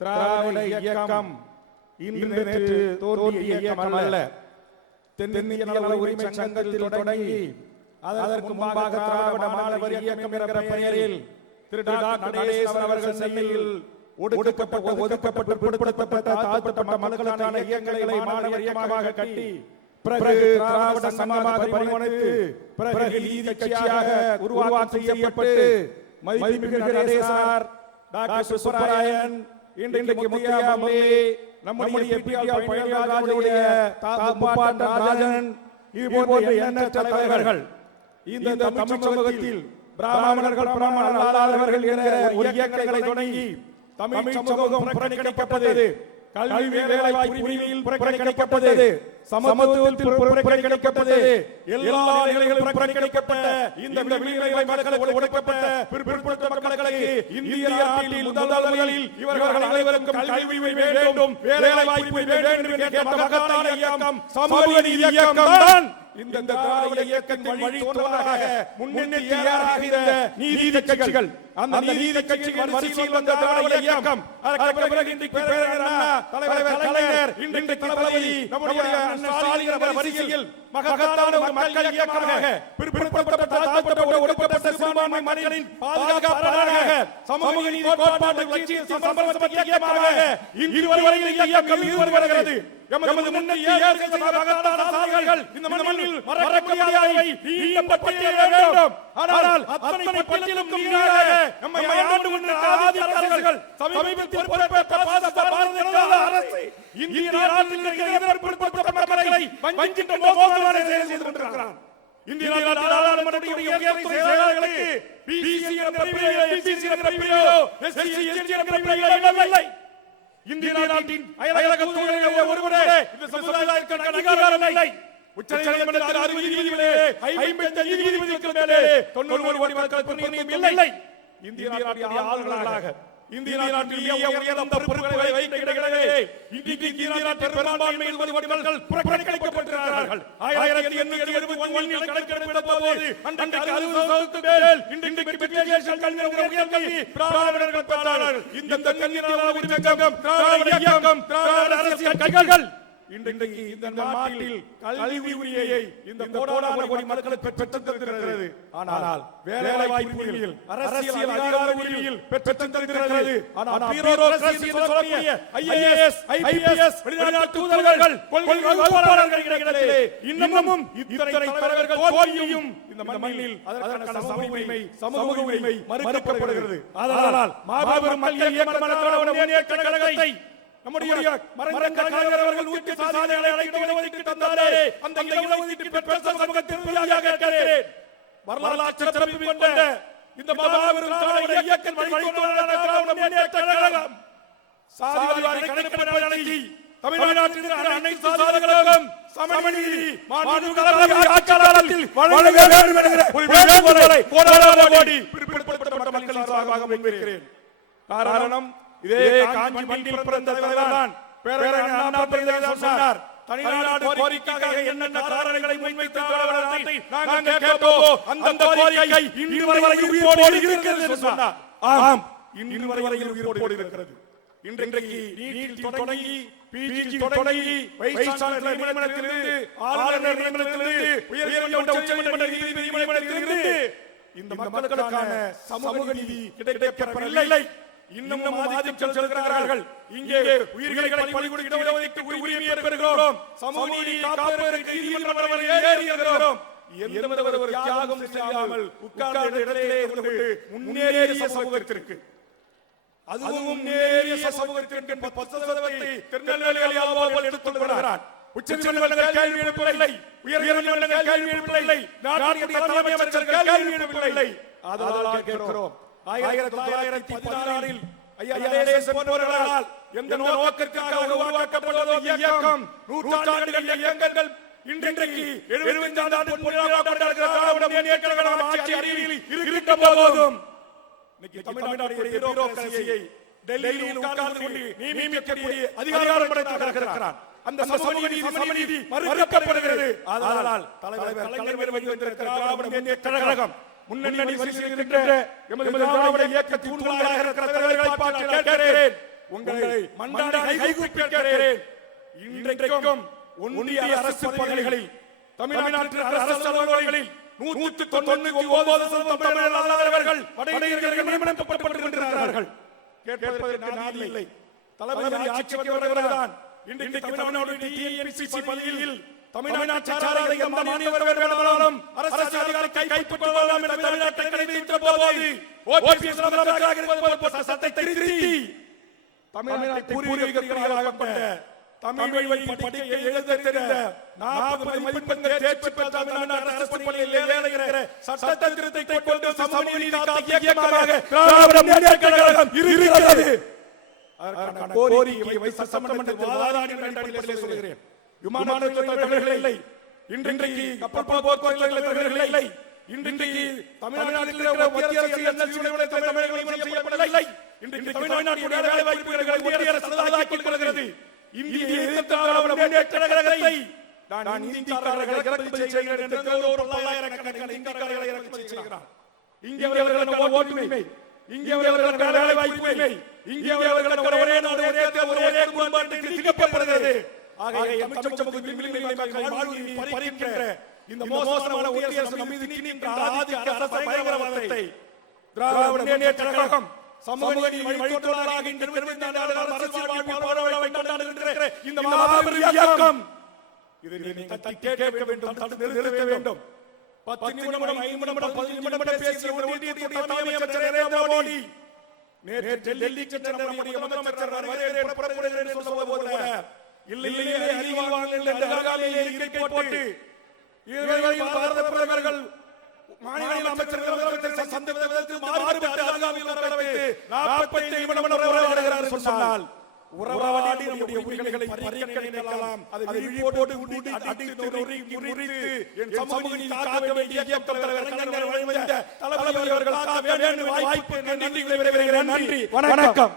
திராவிட இயக்கம் இன்று நேற்று தோன்றிய இயக்கம் அல்ல. தென்னிந்திய நல உரிமை சங்கத்தில் தொடங்கி அதற்கு முன்பாக திராவிட மாணவர் இயக்கம் என்கிற பெயரில் திரு டாக்டர் நடேசன் அவர்கள் சென்னையில் ஒடுக்கப்பட்ட, ஒதுக்கப்பட்ட, பிற்படுத்தப்பட்ட, தாழ்த்தப்பட்ட மக்களுக்கான இயக்கங்களை மாணவர் இயக்கமாக கட்டி பிறகு திராவிட சங்கமாக பரிமாணித்து பிறகு நீதி கட்சியாக உருவாக்கம் செய்யப்பட்டு மதிப்புமிகு நடேசனார் டாக்டர் சுப்பராயன் இன்றைக்கு முத்தையா மல்லி நம்முடைய பிஆர் பழனிராஜனுடைய முப்பாட்டன் ராஜன் இது போன்ற எண்ணற்ற தலைவர்கள் இந்த தமிழ் சமூகத்தில் பிராமணர்கள் பிராமணர் அல்லாதவர்கள் என்ற ஒரு இயக்கங்களை தொடங்கி தமிழ் சமூகம் புறக்கணிக்கப்பட்டது, கல்வி வேலைவாய்ப்பு உரிமையில் புறக்கணிக்கப்பட்டது, சமத்துவத்தில் புறக்கணிக்கப்பட்டது, எல்லா நிலைகளிலும் புறக்கணிக்கப்பட்ட இந்த விளிம்பை மக்களுக்கு ஒடுக்கப்பட்ட பிற்படுத்தப்பட்ட மக்களுக்கு இந்திய நாட்டில் முதலில் இவர்கள் அனைவருக்கும் கல்வி வேண்டும், வேலைவாய்ப்பு வேண்டும் என்று கேட்ட மகத்தான இயக்கம் சமூக நீதி இயக்கம் தான் இந்த திராவிட இயக்கத்தின் வழித்தோன்றலாக முன்னெடுத்து தயாராகிற நீதி கட்சிகள். அந்த நீதி கட்சிகள் வரிசையில் வந்த திராவிட இயக்கம் தலைவர் கலைஞர் இன்றைக்கு தளபதி நம்முடைய ஸ்டாலின் வரிசையில் மகத்தான ஒரு மக்கள் இயக்கமாக பிற்படுத்தப்பட்ட, தாழ்த்தப்பட்ட, ஒடுக்கப்பட்ட சிறுபான்மை மக்களின் பாதுகாப்பாளராக சமூக நீதி கோட்பாட்டு லட்சியத்தை சமரசமற்ற இயக்கமாக இன்று வரையில் இயக்கம் இருந்து வருகிறது. எமது முன்னைய மகத்தான சாதனைகள் இந்த மண்ணில் மறக்க முடியாதவை, நீண்ட பட்டியல் வேண்டும். ஆனால் அத்தனை பட்டியலுக்கும் மீறாக நம்மை ஆண்டு கொண்ட ஆதி அரசுகள் சமீபத்தில் பொறுப்பேற்ற பாரதிய ஜனதா அரசு இந்திய நாட்டில் இருக்கிற பிற்படுத்தப்பட்ட மக்களை வஞ்சிக்கின்ற மோசமான செயலை செய்து கொண்டிருக்கிறார். இந்திய நாட்டில் நாடாளுமன்றத்துடைய உயர்நிலை செயலாளர்களுக்கு பிசி என்ற பிரிவு, எம்பிசி என்ற பிரிவு, எஸ்சி எஸ்டி என்ற பிரிவு இல்லை. இந்திய நாட்டின் அயலக தூதரக ஒருவரே இந்த சமுதாயத்திற்கு அதிகாரம் இல்லை. உச்சநீதிமன்றத்தில் 60 நீதிபதிகளே 50 நீதிபதிகளுக்கு மேலே 90 கோடி மக்கள் பிரதிநிதித்துவம் இல்லை. இந்திய நாட்டின் ஆளுநர்களாக இந்திய நாட்டில் உயர்ந்த பொறுப்புகளை வகிக்கிறார்களே, இந்திய நாட்டின் பெரும்பான்மையில் மக்கள் புறக்கணிக்கப்பட்டிருக்கிறார்கள். 1871 கணக்கெடுப்பு போது அன்றைக்கு 60% பேர் இன்றைக்கு மெட்ரிகுலேஷன் கல்வி பிராமணர்கள் பெற்றார்கள். இந்த கல்வி உரிமை சங்கம், திராவிட இயக்கம், திராவிட அரசியல் கட்சிகள் இன்றைக்கு இந்த நாட்டில் கல்வி உரிமையை இந்த கோடான கோடி மக்களுக்கு பெற்றுத் தந்திருக்கிறது. ஆனால் வேலை வாய்ப்புகளில், அரசியல் அதிகார உரிமையில் பெற்றுத் தந்திருக்கிறது. ஆனால் பியூரோக்ரசி சொல்லக்கூடிய ஐஏஎஸ், ஐபிஎஸ், வெளிநாட்டு தூதர்கள், கொள்கை வகுப்பாளர்கள் இன்னமும் இத்தனை தலைவர்கள் தோல்வியும் இந்த மண்ணில் அதற்கான சமூக உரிமை மறுக்கப்படுகிறது. அதனால் மாபெரும் மக்கள் இயக்கமான முன்னேற்ற கழகத்தை நம்முடைய மறைந்த கலைஞர் அவர்கள் 100 சாதனைகளை அடைந்து தந்தாரே, அந்த இடஒதுக்கீட்டு பெற்ற சமூகத்தின் பிள்ளையாக இருக்கிறேன். வரலாற்று சிறப்பு கொண்ட இந்த மாபெரும் திராவிட இயக்கம் வழித்தோன்றலான திராவிட முன்னேற்ற கழகம் சாதிவாரி கணக்கெடுப்பு நடத்தி தமிழ்நாட்டில் அனைத்து சாதிகளுக்கும் சமநீதி மாண்புமிகு ஆட்சியாளர்கள் வழங்க வேண்டும் என்கிற ஒரு வேண்டுகோளை கோடி பிற்படுத்தப்பட்ட மக்களின் சார்பாக வைக்கிறேன். காரணம் இதே காஞ்சி மண்ணில் பிறந்த தலைவர்தான் பேரறிஞர் அண்ணா பெருந்தகை சொன்னார். தனிநாடு கோரிக்கைக்காக என்னென்ன காரணங்களை முன்வைத்து நாங்கள் கேட்டோம், அந்த கோரிக்கை இன்று வரையில் உயிரோடு இருக்கிறது என்று சொன்னார். ஆம், இன்று வரையில் உயிரோடு இருக்கிறது. இன்றைக்கு நீட்டில் தொடங்கி, பிஜி தொடங்கி, வைஸ் சான்சலர் நியமனத்திலிருந்து, ஆளுநர் நியமனத்திலிருந்து, உயர்நீதிமன்ற உச்சநீதிமன்ற நீதிபதி நியமனத்திலிருந்து இந்த மக்களுக்கான சமூக நீதி கிடைக்கப்பெறவில்லை. இன்னும் ஆதிக்கம் செலுத்துகிறார்கள். இங்கே உயிர்களை பலி கொடுக்க இடஒதுக்கீட்டு உரிமையை பெறுகிறோம், சமூக நீதி காப்பதற்கு நீதிமன்றம் வரை ஏறுகிறோம். எந்த ஒரு தியாகம் செய்யாமல் உட்கார்ந்த இடத்திலே இருந்து முன்னேறிய சமூகத்திற்கு, அதுவும் முன்னேறிய சமூகத்திற்கு 10% திருநெல்வேலி ஆளுநர் எடுத்துக் வருகிறார். உச்சநீதிமன்றங்கள் கேள்வி எழுப்பவில்லை, உயர்நீதிமன்றங்கள் கேள்வி எழுப்பவில்லை, நாட்டின் தலைமை அமைச்சர் கேள்வி எழுப்பவில்லை. அதனால் கேட்கிறோம், 1916 ஐயா நடேசன் போன்றவர்களால் எந்த நோக்கத்திற்காக உருவாக்கப்பட்டதோ இயக்கம், நூற்றாண்டுகள் இயக்கங்கள் இன்றைக்கு 75 ஆண்டு பொன்விழா கொண்டாடுகிற திராவிட முன்னேற்ற கழகம் ஆட்சி அறிவில் இருக்கின்ற போதும் இன்னைக்கு தமிழ்நாடு பியூரோக்ரசியை டெல்லியில் உட்கார்ந்து கொண்டு நியமிக்கக்கூடிய அதிகாரம் படைத்திருக்கிறார். அந்த சமநீதி மறுக்கப்படுகிறது. அதனால் தலைவர் கலைஞர் வைத்திருக்கிற திராவிட முன்னேற்ற கழகம் முன்னணி வரிசையில் இருக்கின்ற எமது திராவிட இயக்கத்தின் தூண்களாக இருக்கிற தலைவர்களை பார்த்து கேட்கிறேன். உங்களை மன்றாடி கைகூப்பி கேட்கிறேன். இன்றைக்கும் ஒன்றிய அரசு பதவிகளில் தமிழ்நாட்டில் அரசு அலுவலகங்களில் 199% தமிழர்கள் அல்லாதவர்கள் வட நியமனப்பட்டிருக்கிறார்கள். கேட்பதற்கு நாதி இல்லை. தளபதி ஆட்சிக்கு வருகிறான். இன்றைக்கு தமிழ்நாடு டிஎன்பிசி பதவியில் தமிழ்நாட்டை சாராத எந்த மாநிலவர் வேண்டுமானாலும் அரசு அதிகாரத்தை கைப்பற்றலாம் என்ற தமிழ்நாட்டை கடைபிடித்த போது ஓபிஎஸ் முதலமைச்சராக இருப்பது சட்டத்தை திருத்தி தமிழ்நாட்டை பூர்வீகர்களாகப்பட்ட தமிழ் வழி படிக்க எழுத தெரிந்த 40 மதிப்பெண்கள் தேர்ச்சி பெற்ற தமிழ்நாடு அரசு பள்ளியில் வேலைகிற சட்ட திருத்தத்தை கொண்டு சமூக நீதி காத்த இயக்கமாக திராவிட முன்னேற்றக் கழகம் இருக்கிறது. அதற்கான கோரிக்கையை வைத்து சட்டமன்றத்தில் வாதாடி அடிப்படையில் சொல்கிறேன். விமான தொழிலாளர்கள் இல்லை, இன்றைக்கு கப்பல் போக்குவரத்து இல்லை, இன்றைக்கு தமிழ்நாட்டில் இருக்கிற மத்திய அரசு தமிழர்கள் செய்யப்படவில்லை. இன்றைக்கு தமிழ்நாட்டுடைய வேலை வாய்ப்புகளை மத்திய அரசு சதாதாக்கி கொள்கிறது. இந்திய திராவிட முன்னேற்ற கழகத்தை நான் இந்திக்காரர்களை இறக்குமதி செய்கிறேன் என்று ஒரு 1000 இந்திக்காரர்களை இறக்குமதி செய்கிறான். இங்கே அவர்களுக்கு ஓட்டுரிமை, இங்கே அவர்களுக்கு வேலை வாய்ப்பு, இங்கே அவர்களுக்கு ஒரே நாடு ஒரே தேர்தல் ஒரே குடும்பம் திணிக்கப்படுகிறது. ஆகவே தமிழ் சமூகத்தின் மக்கள் வாழ்வுரிமை பறிக்கின்ற இந்த மோசமான ஒன்றிய அரசு மீது திணிக்கின்ற ஆதிக்க அரச பயங்கரவாதத்தை திராவிட முன்னேற்ற கழகம் சமூக நீதி வழித்தோன்றலாக இந்த 24 அரசியல் வாழ்வில் போராடுகின்ற இந்த மாபெரும் இயக்கம் இதை நீங்கள் தட்டி கேட்க வேண்டும், தடுத்து நிறுத்த வேண்டும். 10 நிமிடம் 5 நிமிடம் 10 நிமிடம் பேசிய ஒன்றியத்துடைய தலைமை அமைச்சர் நரேந்திர மோடி நேற்று டெல்லிக்கு சென்ற நம்முடைய முதலமைச்சர் வரவேற்று புறப்படுகிறேன் என்று சொல்வது போல இல்லையே அறிவாளர்கள் என்று அருகாமையிலே இருக்கை போட்டு இதுவரையில் பாரத பிரதமர்கள் மாநில அமைச்சர்கள் சந்தித்து மாறுபட்டு அருகாமையில் வரவேற்று 45 நிமிடம் உரையாடுகிறார் சொன்னால் உறவாடி நம்முடைய உரிமைகளை பறிக்க நினைக்கலாம். அதை விழிப்போடு அடித்து முறித்து என் சமூக நீதி காக்க வேண்டிய இயக்கம் தலைவர் கலைஞர் வழிவந்த தளபதி அவர்கள் காக்க வேண்டும். வாய்ப்பு நன்றி. வணக்கம்.